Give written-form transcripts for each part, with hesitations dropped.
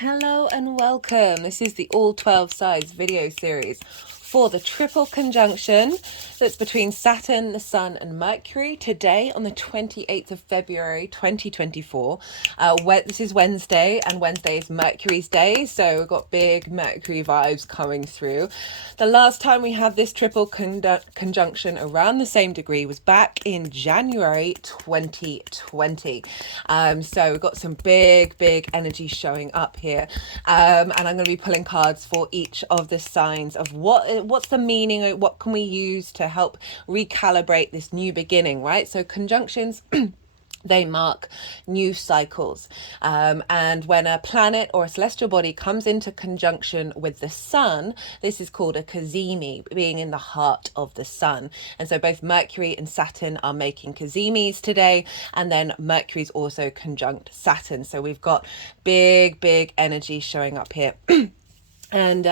Hello and welcome. This is the all 12 sides video series for the triple conjunction that's between Saturn, the Sun and Mercury today on the 28th of February 2024. This is Wednesday, and Wednesday is Mercury's day, so we've got big Mercury vibes coming through. The last time we had this triple conjunction around the same degree was back in January 2020. So we've got some big energy showing up here, and I'm going to be pulling cards for each of the signs of what's the meaning, what can we use to help recalibrate this new beginning, right? So conjunctions they mark new cycles, and when a planet or a celestial body comes into conjunction with the sun, this is called a cazimi, being in the heart of the sun. And so both Mercury and Saturn are making cazimis today, and then Mercury's also conjunct Saturn, so we've got big energy showing up here. And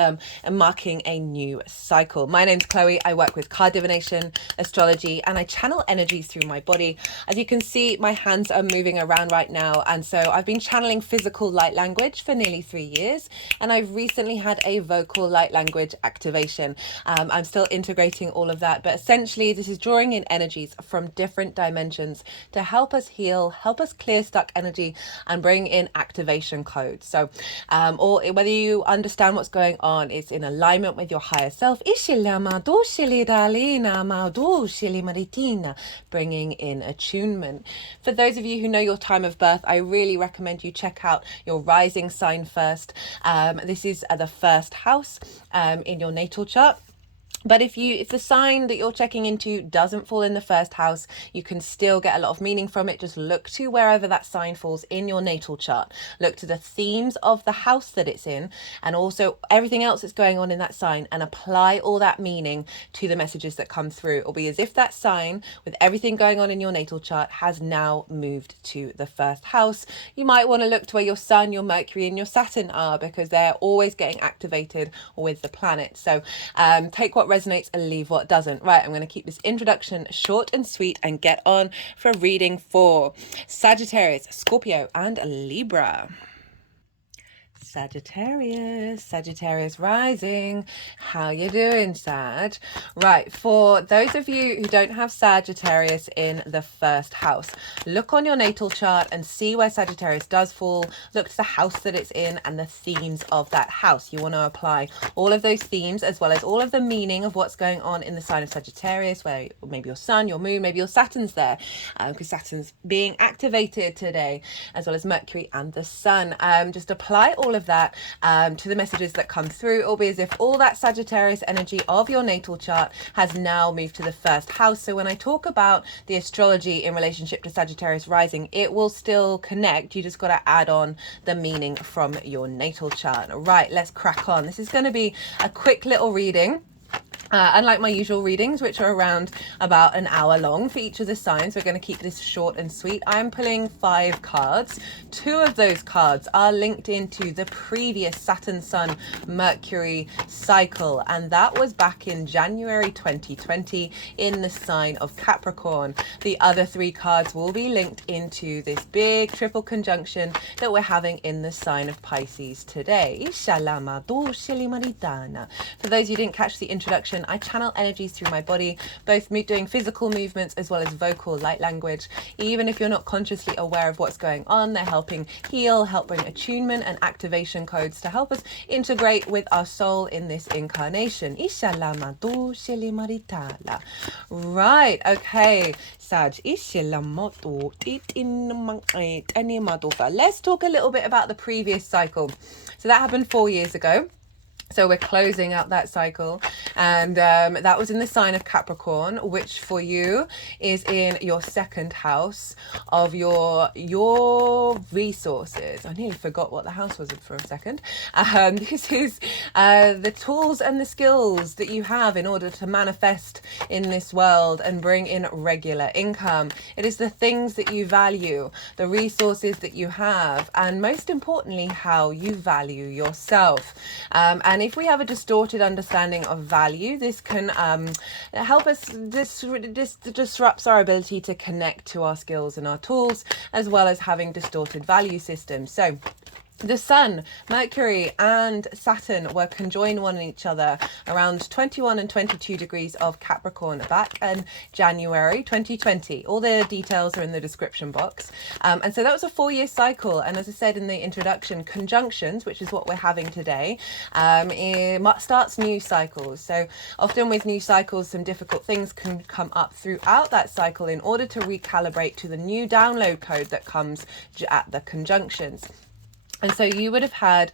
marking a new cycle. My name's Chloe. I work with card divination, astrology, and I channel energies through my body. As you can see, my hands are moving around right now, and so I've been channeling physical light language for nearly 3 years, and I've recently had a vocal light language activation. I'm still integrating all of that, but essentially this is drawing in energies from different dimensions to help us heal, help us clear stuck energy, and bring in activation codes. So or whether you understand what's going on, it's in alignment with your higher self, bringing in attunement. For those of you who know your time of birth, I really recommend you check out your rising sign first. This is the first house in your natal chart. But if the sign that you're checking into doesn't fall in the first house, you can still get a lot of meaning from it. Just look to wherever that sign falls in your natal chart. Look to the themes of the house that it's in, and also everything else that's going on in that sign, and apply all that meaning to the messages that come through. It'll be as if that sign, with everything going on in your natal chart, has now moved to the first house. You might want to look to where your Sun, your Mercury and your Saturn are, because they're always getting activated with the planet. So take what resonates and leave what doesn't. Right, I'm going to keep this introduction short and sweet and get on for reading for Sagittarius, Scorpio and Libra. Sagittarius rising. How you doing, Sag? Right, for those of you who don't have Sagittarius in the first house, look on your natal chart and see where Sagittarius does fall. Look to the house that it's in and the themes of that house. You want to apply all of those themes, as well as all of the meaning of what's going on in the sign of Sagittarius, where maybe your Sun, your Moon, maybe your Saturn's there, because Saturn's being activated today, as well as Mercury and the Sun. Just apply all of that to the messages that come through. It'll be as if all that Sagittarius energy of your natal chart has now moved to the first house. So when I talk about the astrology in relationship to Sagittarius rising, it will still connect. You just got to add on the meaning from your natal chart. Right, let's crack on. This is going to be a quick little reading. Unlike my usual readings, which are around about an hour long for each of the signs, we're going to keep this short and sweet. I'm pulling 5 cards. 2 of those cards are linked into the previous Saturn, Sun, Mercury cycle, and that was back in January 2020 in the sign of Capricorn. The other 3 cards will be linked into this big triple conjunction that we're having in the sign of Pisces today. For those who didn't catch the introduction, I channel energies through my body, both doing physical movements as well as vocal light language. Even if you're not consciously aware of what's going on, they're helping heal, help bring attunement and activation codes to help us integrate with our soul in this incarnation. Right, okay, Sag. Let's talk a little bit about the previous cycle. So that happened 4 years ago. So we're closing out that cycle, and that was in the sign of Capricorn, which for you is in your second house of your resources. I nearly forgot what the house was for a second. This is the tools and the skills that you have in order to manifest in this world and bring in regular income. It is the things that you value, the resources that you have, and most importantly, how you value yourself. And if we have a distorted understanding of value, this can help us, this disrupts our ability to connect to our skills and our tools, as well as having distorted value systems. So The Sun, Mercury and Saturn were conjoined one each other around 21 and 22 degrees of Capricorn back in January 2020. All the details are in the description box. And so that was a 4-year cycle. And as I said in the introduction, conjunctions, which is what we're having today, it starts new cycles. So often with new cycles, some difficult things can come up throughout that cycle in order to recalibrate to the new download code that comes at the conjunctions. And so you would have had,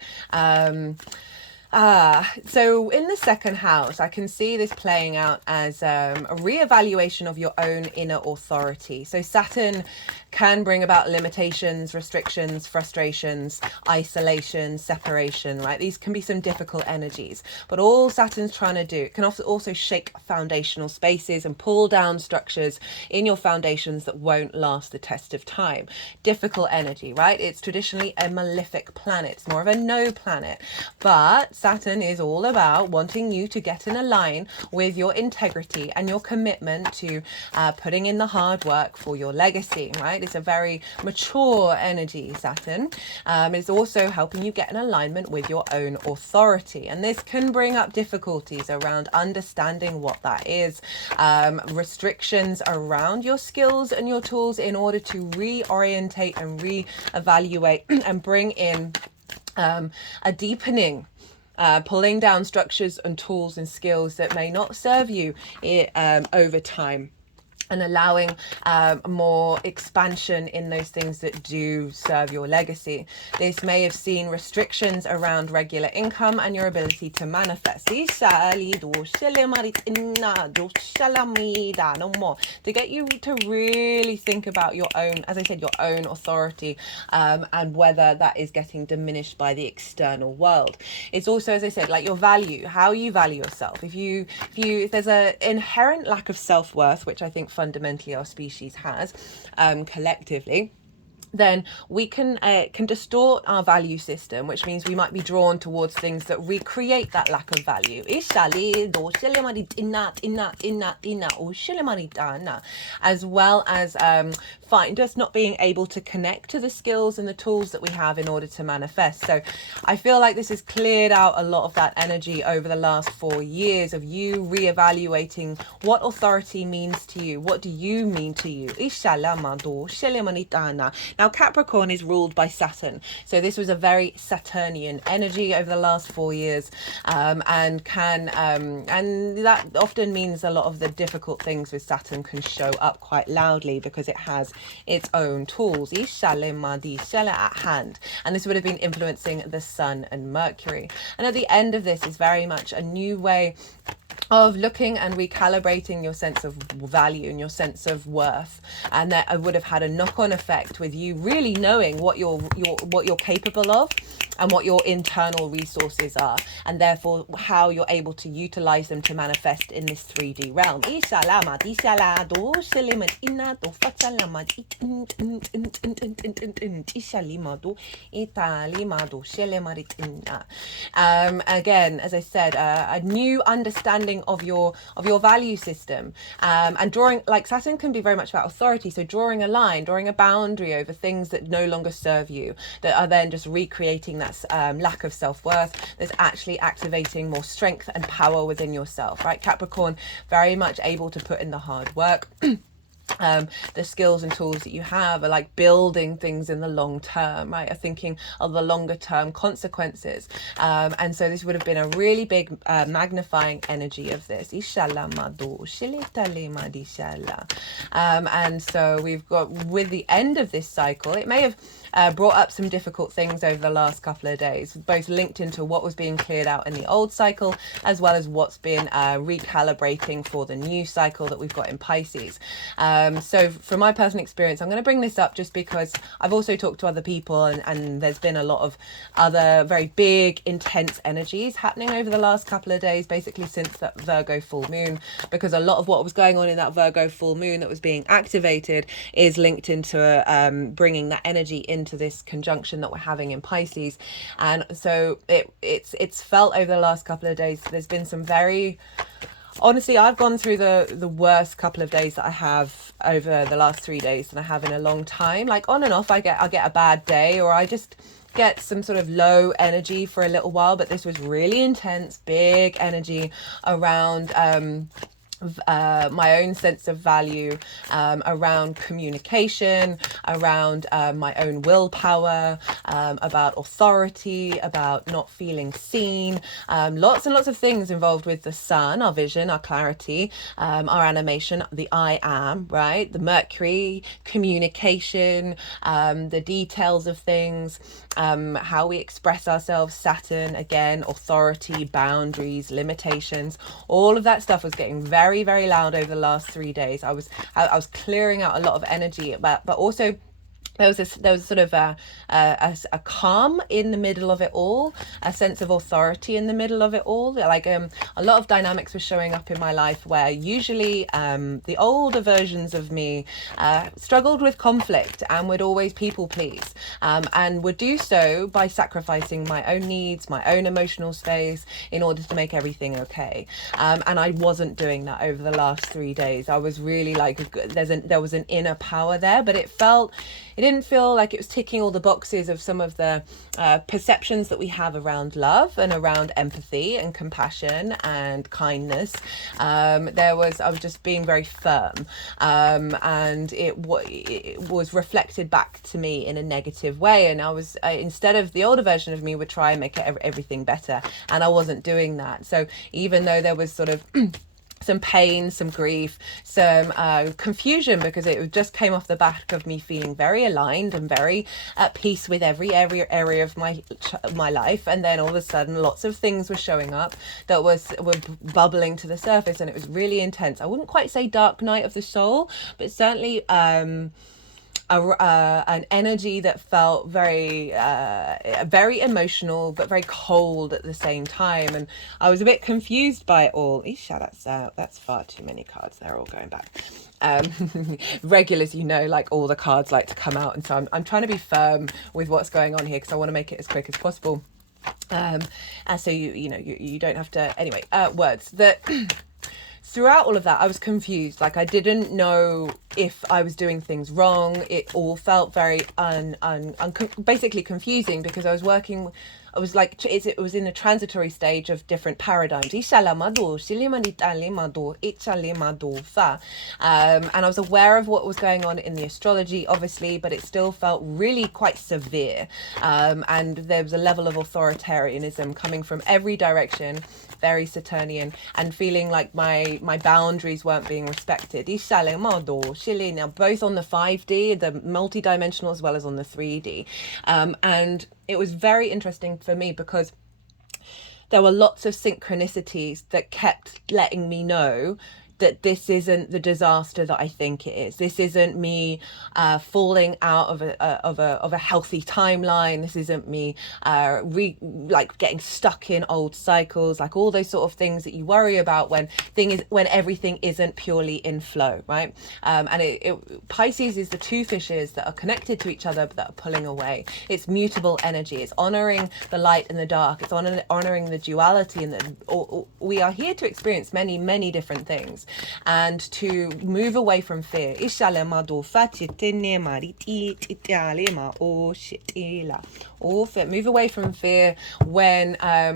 so in the second house, I can see this playing out as a reevaluation of your own inner authority. So Saturn can bring about limitations, restrictions, frustrations, isolation, separation, right? These can be some difficult energies, but all Saturn's trying to do, it can also shake foundational spaces and pull down structures in your foundations that won't last the test of time. Difficult energy, right? It's traditionally a malefic planet. It's more of a no planet, but Saturn is all about wanting you to get in a line with your integrity and your commitment to putting in the hard work for your legacy, right? It's a very mature energy, Saturn. It's also helping you get in alignment with your own authority. And this can bring up difficulties around understanding what that is, restrictions around your skills and your tools in order to reorientate and reevaluate and bring in a deepening, pulling down structures and tools and skills that may not serve you over time, and allowing more expansion in those things that do serve your legacy. This may have seen restrictions around regular income and your ability to manifest. To get you to really think about your own, as I said, your own authority, and whether that is getting diminished by the external world. It's also, as I said, like your value, how you value yourself. If there's an inherent lack of self-worth, which I think fundamentally our species has, collectively, then we can distort our value system, which means we might be drawn towards things that recreate that lack of value, as well as find us not being able to connect to the skills and the tools that we have in order to manifest. So I feel like this has cleared out a lot of that energy over the last 4 years of you reevaluating what authority means to you. What do you mean to you? Now, Capricorn is ruled by Saturn. So this was a very Saturnian energy over the last 4 years, and that often means a lot of the difficult things with Saturn can show up quite loudly because it has its own tools at hand. And this would have been influencing the Sun and Mercury. And at the end of this is very much a new way of looking and recalibrating your sense of value and your sense of worth, and that I would have had a knock-on effect with you really knowing what you're capable of and what your internal resources are, and therefore how you're able to utilize them to manifest in this 3D realm. Again, as I said, a new understanding of your value system, and drawing, like Saturn can be very much about authority, so drawing a line, drawing a boundary over things that no longer serve you, that are then just recreating that lack of self-worth, that's actually activating more strength and power within yourself, right? Capricorn, very much able to put in the hard work. The skills and tools that you have are like building things in the long term, right? Are thinking of the longer term consequences. And so this would have been a really big magnifying energy of this. And so we've got, with the end of this cycle, it may have brought up some difficult things over the last couple of days, both linked into what was being cleared out in the old cycle, as well as what's been recalibrating for the new cycle that we've got in Pisces. So from my personal experience, I'm going to bring this up just because I've also talked to other people, and there's been a lot of other very big, intense energies happening over the last couple of days, basically since that Virgo full moon, because a lot of what was going on in that Virgo full moon that was being activated is linked into bringing that energy into this conjunction that we're having in Pisces. And so it's felt over the last couple of days, there's been some very... Honestly, I've gone through the worst couple of days that I have over the last 3 days than I have in a long time. Like on and off, I get a bad day, or I just get some sort of low energy for a little while, but this was really intense, big energy around my own sense of value, around communication, around my own willpower, about authority, about not feeling seen, lots and lots of things involved with the sun, our vision, our clarity, our animation, the I am, right? The Mercury, communication, the details of things, how we express ourselves, Saturn, again, authority, boundaries, limitations, all of that stuff was getting very, very loud over the last 3 days. I was clearing out a lot of energy, but also there was sort of a calm in the middle of it all, a sense of authority in the middle of it all. Like a lot of dynamics were showing up in my life where usually the older versions of me struggled with conflict and would always people please, and would do so by sacrificing my own needs, my own emotional space in order to make everything okay. And I wasn't doing that over the last 3 days. I was really like, there was an inner power there, but it didn't feel like it was ticking all the boxes of some of the perceptions that we have around love and around empathy and compassion and kindness. I was just being very firm, and it was reflected back to me in a negative way. And I was, instead of the older version of me would try and make everything better, and I wasn't doing that. So even though there was sort of some pain, some grief, some confusion, because it just came off the back of me feeling very aligned and very at peace with every area of my life, and then all of a sudden lots of things were showing up that were bubbling to the surface, and it was really intense. I wouldn't quite say dark night of the soul, but certainly an energy that felt very very emotional but very cold at the same time, and I was a bit confused by it all. That's far too many cards. They're all going back. Regulars, like all the cards like to come out, and so I'm trying to be firm with what's going on here because I want to make it as quick as possible, and so you don't have to. Anyway, words that throughout all of that, I was confused. Like I didn't know if I was doing things wrong. It all felt very basically confusing because I was it was in a transitory stage of different paradigms. And I was aware of what was going on in the astrology, obviously, but it still felt really quite severe. And there was a level of authoritarianism coming from every direction, very Saturnian, and feeling like my boundaries weren't being respected. Now, both on the 5D, the multi-dimensional, as well as on the 3D. And it was very interesting for me because there were lots of synchronicities that kept letting me know that this isn't the disaster that I think it is. This isn't me falling out of a healthy timeline. This isn't me getting stuck in old cycles, like all those sort of things that you worry about when everything isn't purely in flow, right? And Pisces is the two fishes that are connected to each other but that are pulling away. It's mutable energy. It's honoring the light and the dark. It's honoring the duality, and we are here to experience many, many different things, and to move away from fear. Move away from fear when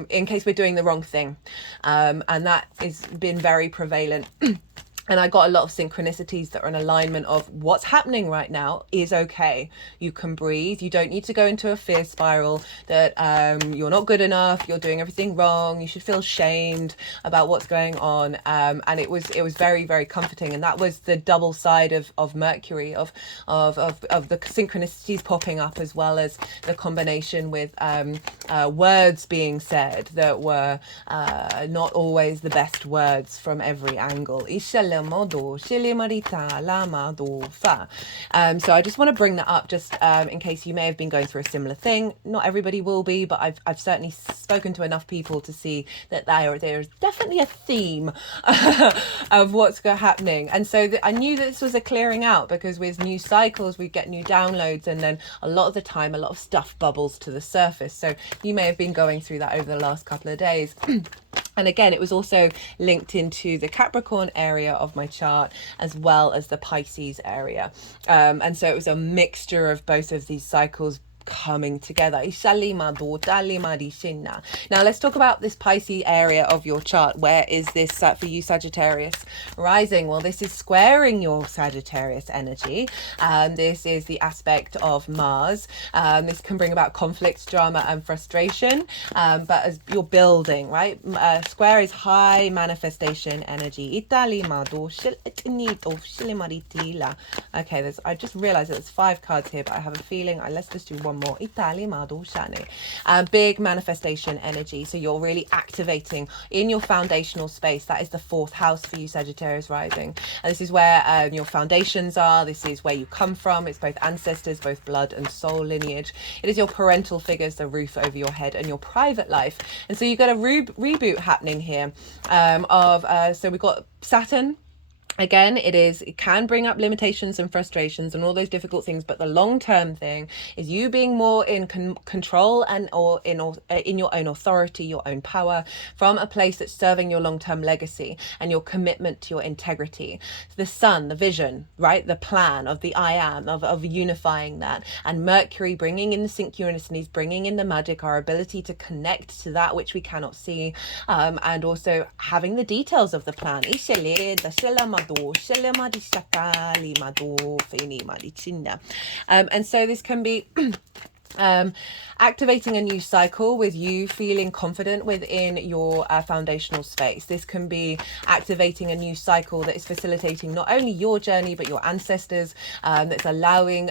in case we're doing the wrong thing, and that has been very prevalent. And I got a lot of synchronicities that are in alignment of what's happening right now is okay. You can breathe. You don't need to go into a fear spiral that you're not good enough, you're doing everything wrong, you should feel shamed about what's going on. And it was very, very comforting. And that was the double side of Mercury, of the synchronicities popping up, as well as the combination with words being said that were not always the best words from every angle. So I just want to bring that up just in case you may have been going through a similar thing. Not everybody will be, but I've certainly spoken to enough people to see that there's definitely a theme of what's happening. And so I knew that this was a clearing out, because with new cycles we get new downloads, and then a lot of the time a lot of stuff bubbles to the surface. So you may have been going through that over the last couple of days. And again, it was also linked into the Capricorn area of my chart, as well as the Pisces area. And so it was a mixture of both of these cycles coming together. Now let's talk about this Pisces area of your chart. Where is this for you, Sagittarius rising? Well, this is squaring your Sagittarius energy. This is the aspect of Mars. This can bring about conflict, drama and frustration, but as you're building, right? Square is high manifestation energy. Okay, I just realized that there's 5 cards here, but I have a feeling let's just do one more. Big manifestation energy. So you're really activating in your foundational space. That is the 4th house for you, Sagittarius rising. And this is where your foundations are. This is where you come from. It's both ancestors, both blood and soul lineage. It is your parental figures, the roof over your head, and your private life. And so you've got a reboot happening here so we've got Saturn. Again, it can bring up limitations and frustrations and all those difficult things, but the long-term thing is you being more in control and or in your own authority, your own power, from a place that's serving your long-term legacy and your commitment to your integrity. The sun, the vision, right? The plan of the I am, of unifying that. And Mercury bringing in the synchronicities, bringing in the magic, our ability to connect to that which we cannot see, and also having the details of the plan. And so this can be activating a new cycle with you feeling confident within your foundational space. This can be activating a new cycle that is facilitating not only your journey but your ancestors, that's allowing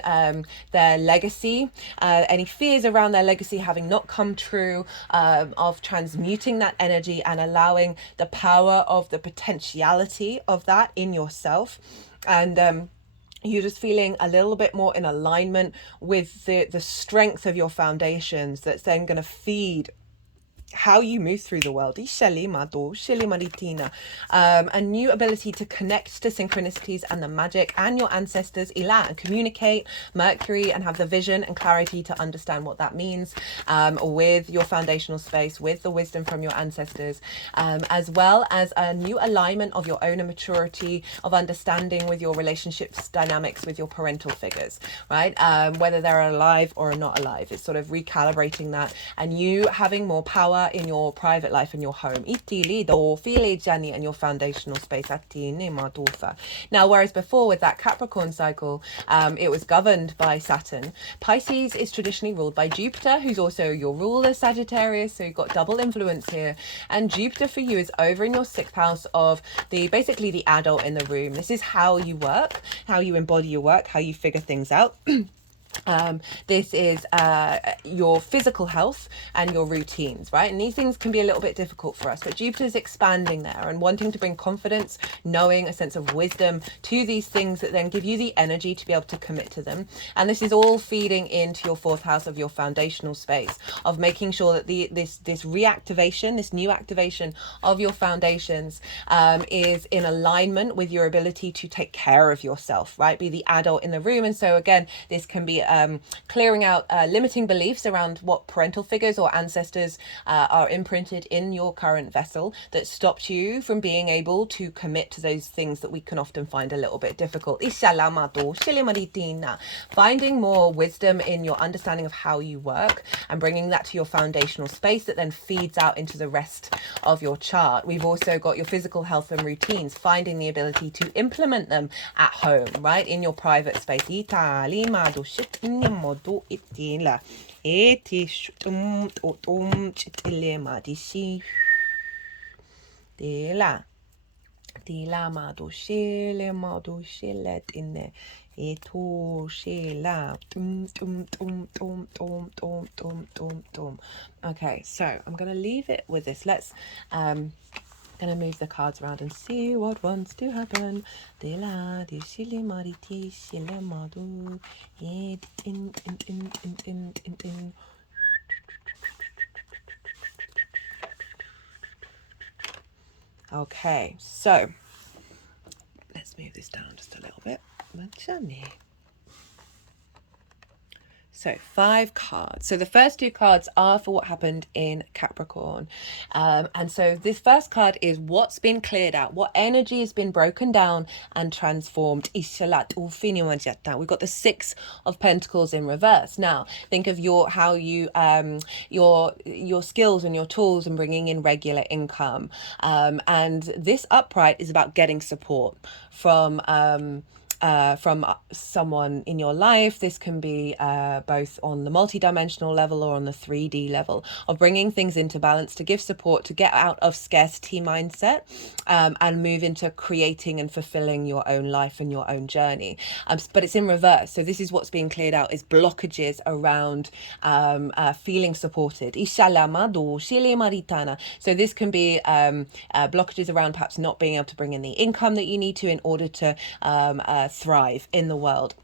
their legacy, any fears around their legacy having not come true, of transmuting that energy and allowing the power of the potentiality of that in yourself. And you're just feeling a little bit more in alignment with the strength of your foundations that's then going to feed how you move through the world. A new ability to connect to synchronicities and the magic and your ancestors, and communicate Mercury and have the vision and clarity to understand what that means, with your foundational space, with the wisdom from your ancestors, as well as a new alignment of your own maturity, of understanding with your relationships dynamics with your parental figures, right? Whether they're alive or not alive. It's sort of recalibrating that, and you having more power in your private life and your home, and your foundational space. Now, whereas before with that Capricorn cycle, it was governed by Saturn. Pisces is traditionally ruled by Jupiter, who's also your ruler, Sagittarius. So you've got double influence here. And Jupiter for you is over in your 6th house of basically the adult in the room. This is how you work, how you embody your work, how you figure things out. This is your physical health and your routines, right? And these things can be a little bit difficult for us, but Jupiter's expanding there and wanting to bring confidence, knowing, a sense of wisdom to these things that then give you the energy to be able to commit to them. And this is all feeding into your 4th house of your foundational space, of making sure that this reactivation, this new activation of your foundations, is in alignment with your ability to take care of yourself, right? Be the adult in the room. And so again, this can be clearing out limiting beliefs around what parental figures or ancestors are imprinted in your current vessel that stopped you from being able to commit to those things that we can often find a little bit difficult. Finding more wisdom in your understanding of how you work and bringing that to your foundational space that then feeds out into the rest of your chart. We've also got your physical health and routines, finding the ability to implement them at home, right? In your private space. Okay, so I'm gonna leave it with this. Let's gonna move the cards around and see what wants to happen. Okay, so let's move this down just a little bit. So 5 cards. So the first 2 cards are for what happened in Capricorn. And so this first card is what's been cleared out, what energy has been broken down and transformed. We've got the 6 of Pentacles in reverse. Now, think of your skills and your tools and bringing in regular income. And this upright is about getting support from someone in your life. This can be both on the multi-dimensional level or on the 3D level, of bringing things into balance to give support, to get out of scarcity mindset, and move into creating and fulfilling your own life and your own journey. But it's in reverse. So this is what's being cleared out, is blockages around feeling supported. So this can be blockages around perhaps not being able to bring in the income that you need to in order to thrive in the world.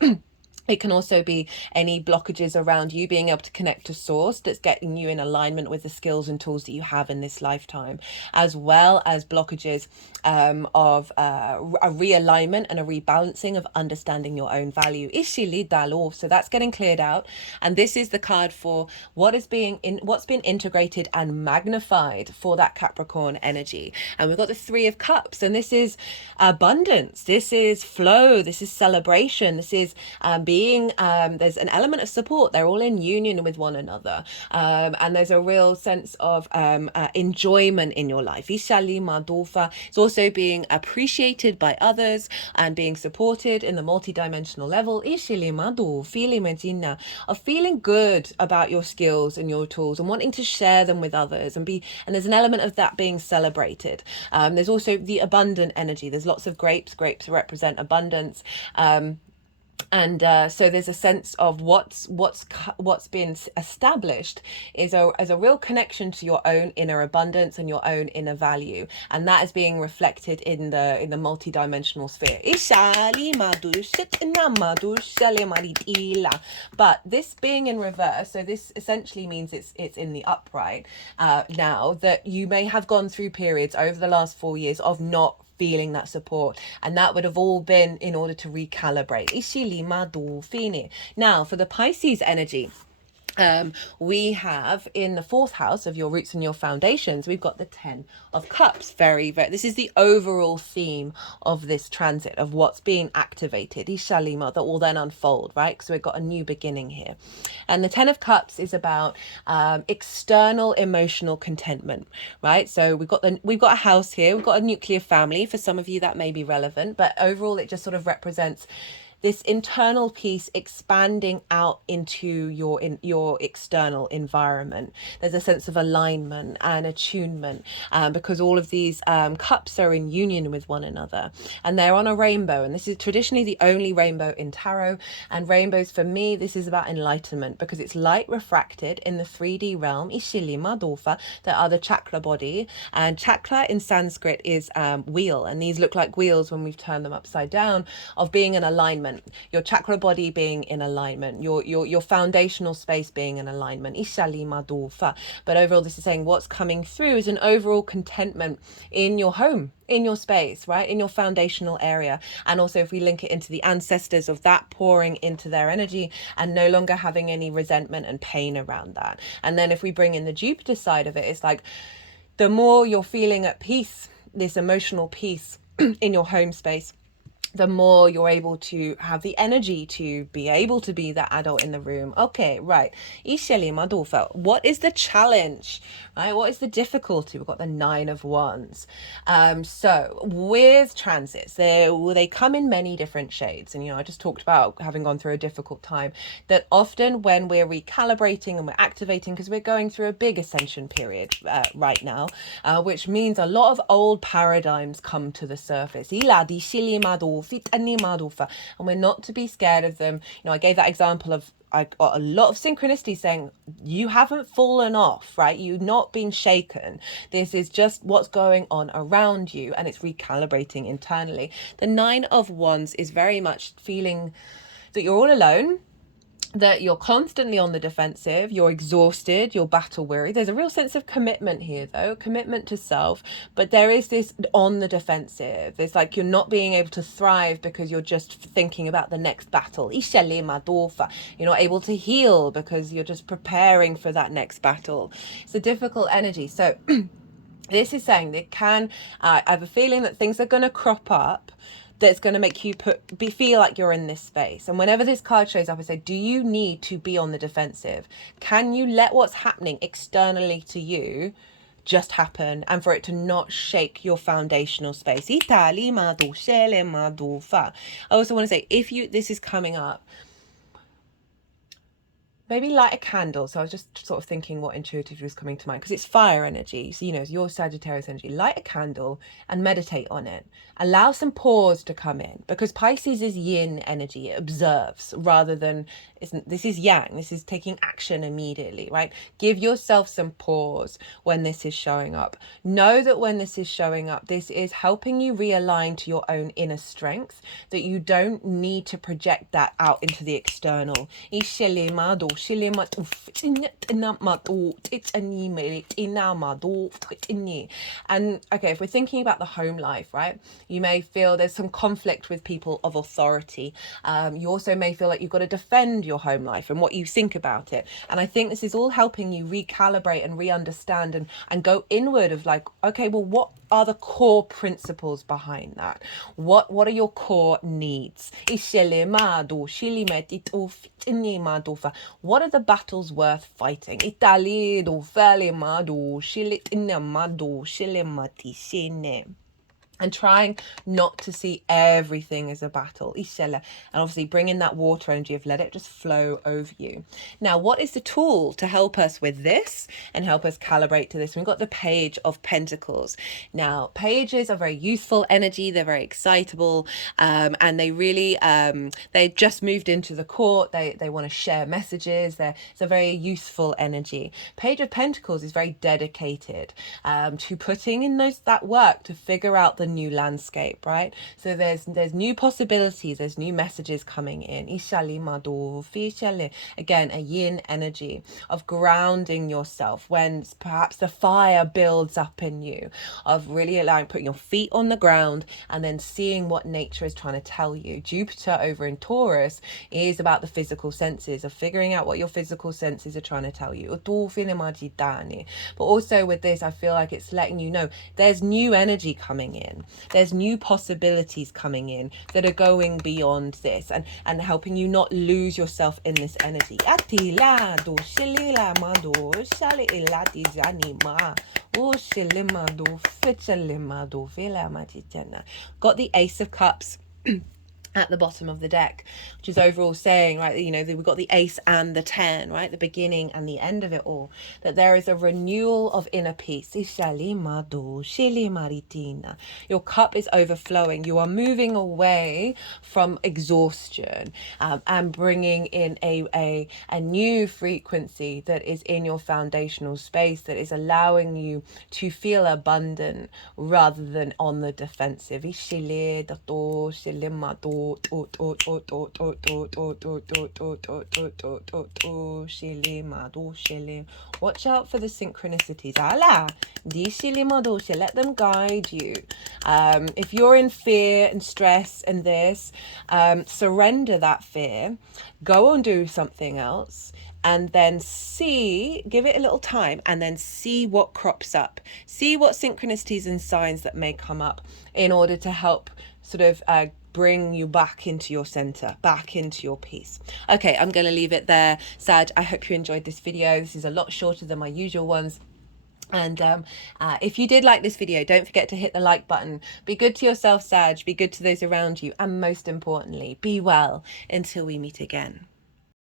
It can also be any blockages around you being able to connect to source that's getting you in alignment with the skills and tools that you have in this lifetime, as well as blockages of a realignment and a rebalancing of understanding your own value. So that's getting cleared out. And this is the card for what's been integrated and magnified for that Capricorn energy. And we've got the 3 of Cups, and this is abundance, this is flow, this is celebration, this is there's an element of support. They're all in union with one another, and there's a real sense of enjoyment in your life. It's also being appreciated by others and being supported in the multi-dimensional level. Of feeling good about your skills and your tools and wanting to share them with others, and there's an element of that being celebrated. There's also the abundant energy. There's lots of grapes represent abundance. So there's a sense of what's been established is a real connection to your own inner abundance and your own inner value, and that is being reflected in the multi-dimensional sphere. But this being in reverse, so this essentially means it's in the upright now, that you may have gone through periods over the last 4 years of not feeling that support, and that would have all been in order to recalibrate. Now for the Pisces energy, we have in the 4th house of your roots and your foundations, we've got the 10 of Cups. This is the overall theme of this transit, of what's being activated, that will then unfold, right? So we've got a new beginning here. And the 10 of Cups is about external emotional contentment, right? So we've got a house here, we've got a nuclear family. For some of you that may be relevant, but overall it just sort of represents this internal piece expanding out into your external environment. There's a sense of alignment and attunement, because all of these cups are in union with one another, and they're on a rainbow, and this is traditionally the only rainbow in tarot. And rainbows, for me, this is about enlightenment, because it's light refracted in the 3D realm, that are the chakra body, and chakra in Sanskrit is wheel, and these look like wheels when we've turned them upside down, of being in alignment. Your chakra body being in alignment, your foundational space being in alignment. But overall, this is saying what's coming through is an overall contentment in your home, in your space, right, in your foundational area. And also, if we link it into the ancestors, of that pouring into their energy and no longer having any resentment and pain around that. And then if we bring in the Jupiter side of it, it's like the more you're feeling at peace, this emotional peace in your home space, the more you're able to have the energy to be able to be that adult in the room. Okay, right. What is the challenge, right? What is the difficulty? We've got the 9 of Wands. So with transits, they come in many different shades. And, I just talked about having gone through a difficult time, that often when we're recalibrating and we're activating, because we're going through a big ascension period right now, which means a lot of old paradigms come to the surface. And we're not to be scared of them. I gave that example of, I got a lot of synchronicity saying you haven't fallen off, right? You've not been shaken. This is just what's going on around you, and it's recalibrating internally. The 9 of Wands is very much feeling that you're all alone. that you're constantly on the defensive, you're exhausted, you're battle weary. There's a real sense of commitment here, though, commitment to self, but there is this on the defensive. It's like you're not being able to thrive because you're just thinking about the next battle. You're not able to heal because you're just preparing for that next battle. It's a difficult energy. So this is saying that I have a feeling that things are going to crop up that's going to make you feel like you're in this space. And whenever this card shows up, I say, do you need to be on the defensive? Can you let what's happening externally to you just happen, and for it to not shake your foundational space? I also want to say, if this is coming up, maybe light a candle. So I was just sort of thinking what intuitively was coming to mind, because it's fire energy. So, it's your Sagittarius energy. Light a candle and meditate on it. Allow some pause to come in, because Pisces is yin energy. It observes rather than, this is yang. This is taking action immediately, right? Give yourself some pause when this is showing up. Know that when this is showing up, this is helping you realign to your own inner strength, that you don't need to project that out into the external. And okay, if we're thinking about the home life, right, you may feel there's some conflict with people of authority. You also may feel like you've got to defend your home life and what you think about it. And I think this is all helping you recalibrate and re-understand and go inward of like, okay, well, what are the core principles behind that? What are your core needs? What are the battles worth fighting? And trying not to see everything as a battle. And obviously bring in that water energy of let it just flow over you. Now, what is the tool to help us with this and help us calibrate to this? We've got the Page of Pentacles. Now, pages are very youthful energy. They're very excitable. And they really, they just moved into the court. They want to share messages. It's a very youthful energy. Page of Pentacles is very dedicated to putting in that work to figure out the new landscape, right? So there's new possibilities, there's new messages coming in. Again, a yin energy of grounding yourself when perhaps the fire builds up in you, of really putting your feet on the ground and then seeing what nature is trying to tell you. Jupiter over in Taurus is about the physical senses, of figuring out what your physical senses are trying to tell you. But also with this, I feel like it's letting you know there's new energy coming in. There's new possibilities coming in that are going beyond this and helping you not lose yourself in this energy. Got the Ace of Cups at the bottom of the deck, which is overall saying, right, we've got the ace and the 10, right, the beginning and the end of it all, that there is a renewal of inner peace. Your cup is overflowing. You are moving away from exhaustion and bringing in a new frequency that is in your foundational space, that is allowing you to feel abundant rather than on the defensive. Watch out for the synchronicities. Let them guide you. If you're in fear and stress and this, surrender that fear, go and do something else, and then give it a little time, and then see what crops up. See what synchronicities and signs that may come up in order to help sort of bring you back into your center, back into your peace. Okay, I'm going to leave it there, Sag. I hope you enjoyed this video. This is a lot shorter than my usual ones. And if you did like this video, don't forget to hit the like button. Be good to yourself, Sag. Be good to those around you. And most importantly, be well until we meet again.